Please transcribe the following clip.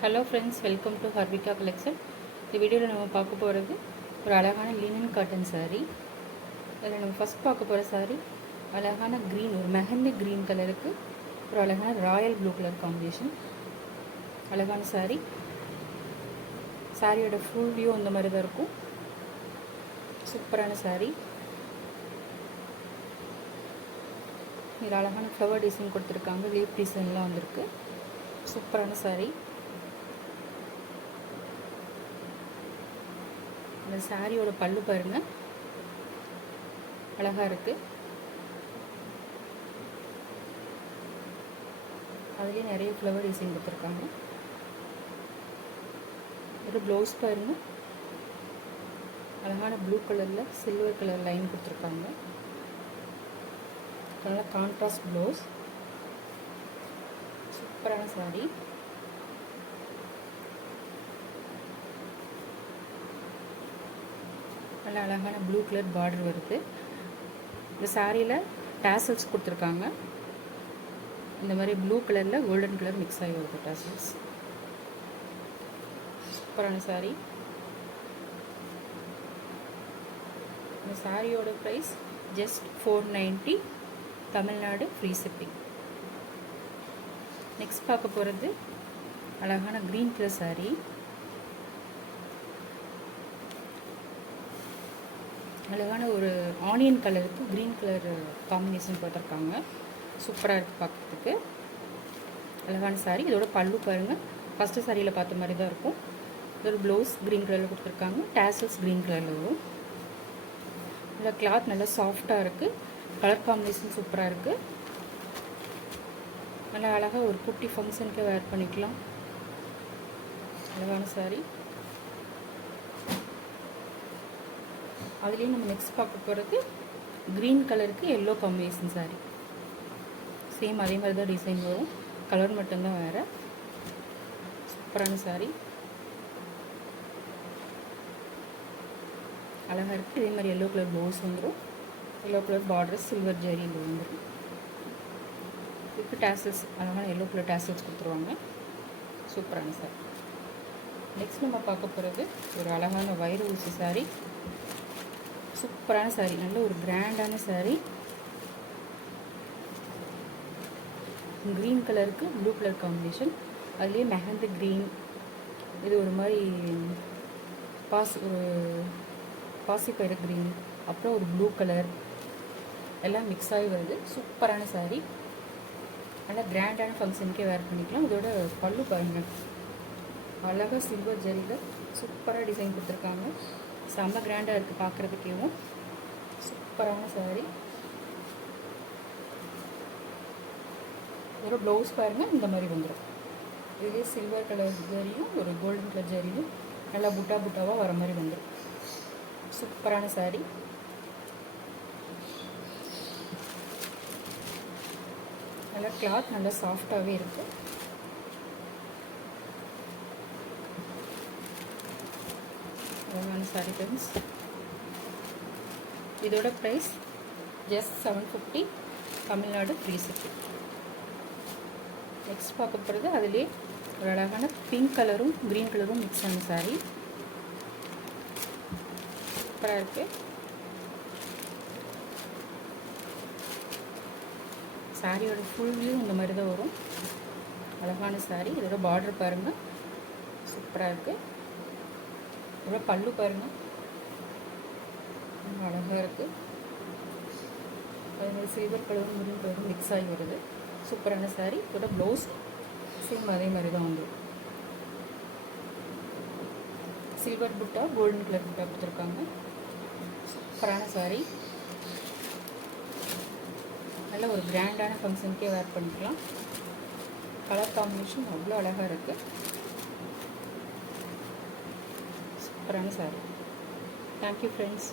Hello friends, welcome to Harvika collection. இந்த வீடியோவில் நம்ம பார்க்க போகிறது ஒரு அழகான லினன் காட்டன் சாரீ. அதில் நம்ம ஃபஸ்ட் பார்க்க போகிற சாரீ அழகான க்ரீன், ஒரு மெஹந்தி க்ரீன் கலருக்கு ஒரு அழகான ராயல் ப்ளூ கலர் காம்பினேஷன். அழகான சாரீ. சாரியோட ஃபுல் வியூ அந்த மாதிரி தான் இருக்கும். சூப்பரான சாரீ. இதில் அழகான ஃப்ளவர் டிசைன் கொடுத்துருக்காங்க, லீஃப் டிசைன்லாம் வந்திருக்கு. சூப்பரான சாரீ. இந்த சாரியோட பல்லு பாருங்க, அழகா இருக்கு. அதுலேயே நிறைய ஃப்ளவர் டிசைன் கொடுத்துருக்காங்க. ஒரு ப்ளவுஸ் பாருங்க, அழகான ப்ளூ கலரில் சில்வர் கலர் லைன் கொடுத்துருக்காங்க. நல்ல கான்ட்ராஸ்ட் ப்ளவுஸ். சூப்பரான சாரீ. நல்ல அழகான ப்ளூ கலர் பார்டர் வருது. இந்த சாரியில் டேசல்ஸ் கொடுத்துருக்காங்க. இந்த மாதிரி ப்ளூ கலரில் கோல்டன் கலர் மிக்ஸ் ஆகி வருது டேசல்ஸ். சூப்பரான சாரீ. இந்த சாரியோட price just 490, Tamil Nadu free shipping. Next பார்க்க போகிறது அழகான க்ரீன் கலர் சாரீ. அழகான ஒரு ஆனியன் கலருக்கு க்ரீன் கலர் காம்பினேஷன் போட்டிருக்காங்க. சூப்பராக இருக்குது பார்க்குறதுக்கு. அழகான சாரீ. இதோட பல்லு பாருங்கள், ஃபஸ்ட்டு சாரியில் பார்த்த மாதிரி தான் இருக்கும். இதோட ப்ளவுஸ் க்ரீன் கலரில் கொடுத்துருக்காங்க, டேசல்ஸ் க்ரீன் கலரில் வரும். நல்லா கிளாத் நல்லா சாஃப்டாக இருக்குது. கலர் காம்பினேஷன் சூப்பராக இருக்குது. நல்லா அழகாக ஒரு குட்டி ஃபங்க்ஷனுக்கு வேர் பண்ணிக்கலாம். அழகான சாரீ. அதுலேயும் நம்ம நெக்ஸ்ட் பார்க்க போகிறது க்ரீன் கலருக்கு எல்லோ காம்பினேஷன் சாரீ. சேம் அதே மாதிரி தான் டிசைன் வரும், கலர் மட்டும்தான் வேறு. சூப்பரான சாரீ. அழகாக இருக்குது. இதே மாதிரி எல்லோ கலர் ப்ளவுஸ் வந்துடும். எல்லோ கலர் பார்டர் சில்வர் ஜரியில் வந்துடும். இப்போ டேசல்ஸ், அழகான எல்லோ கலர் டேசல்ஸ் கொடுத்துருவாங்க. சூப்பரான சாரீ. நெக்ஸ்ட் நம்ம பார்க்க போகிறது ஒரு அழகான வைர ஊசி சாரீ. சூப்பரான சாரீ. நல்ல ஒரு கிராண்டான சாரீ. க்ரீன் கலருக்கு ப்ளூ கலர் காம்பினேஷன். அதுலேயே மெஹந்தி க்ரீன், இது ஒரு மாதிரி ஒரு பாசிப்பயிறு க்ரீன், அப்புறம் ஒரு ப்ளூ கலர் எல்லாம் மிக்ஸ் ஆகி வருது. சூப்பரான சாரீ. நல்லா கிராண்டான ஃபங்க்ஷனுக்கே வேர் பண்ணிக்கலாம். இதோட பல்லு பாருங்கள், அழகாக சில்வர் ஜரியில் சூப்பராக டிசைன் கொடுத்துருக்காங்க. செம்ம கிராண்டாக இருக்குது பார்க்குறதுக்கேவும். சூப்பரான சாரீ. இதோட ப்ளவுஸ் பாருங்கள், இந்த மாதிரி வந்துடும். இதுலேயே சில்வர் கலர் ஜரியும் ஒரு கோல்டன் கலர் ஜரியும் நல்லா புட்டா புட்டாவாக வர மாதிரி வந்துடும். சூப்பரான சாரீ. நல்லா கிளாத் நல்லா சாஃப்டாகவே இருக்குது. அழகான சாரீ ஃப்ரெண்ட்ஸ். இதோட price just 750, Tamil Nadu free shipping. Next பார்க்க போகிறது அதுலேயே ஒரு அழகான பிங்க் கலரும் க்ரீன் கலரும் மிக்ஸ் ஆன சாரீ. சூப்பராக இருக்குது. சாரியோட ஃபுல் வியூ இந்த மாதிரி தான் வரும். அழகான சாரீ. இதோட பார்டர் பாருங்கள், சூப்பராக இருக்குது. இதோட பல்லு பாருங்கள், அழகாக இருக்குது. அதுமாதிரி சில்வர் கலரும் க்ரீன் கலரும் மிக்ஸ் ஆகி வருது. சூப்பரான சாரீ. இதோட ப்ளவுஸ் சேம் அதே மாதிரி தான் வந்து சில்வர் புட்டா கோல்டன் கலர் புட்டா கொடுத்துருக்காங்க. சூப்பரான சாரீ. நல்ல ஒரு கிராண்டான ஃபங்க்ஷனுக்கே வேர் பண்ணிக்கலாம். கலர் காம்பினேஷன் அவ்வளோ அழகாக இருக்குது. சூப்பரான சாரீ. Thank you friends.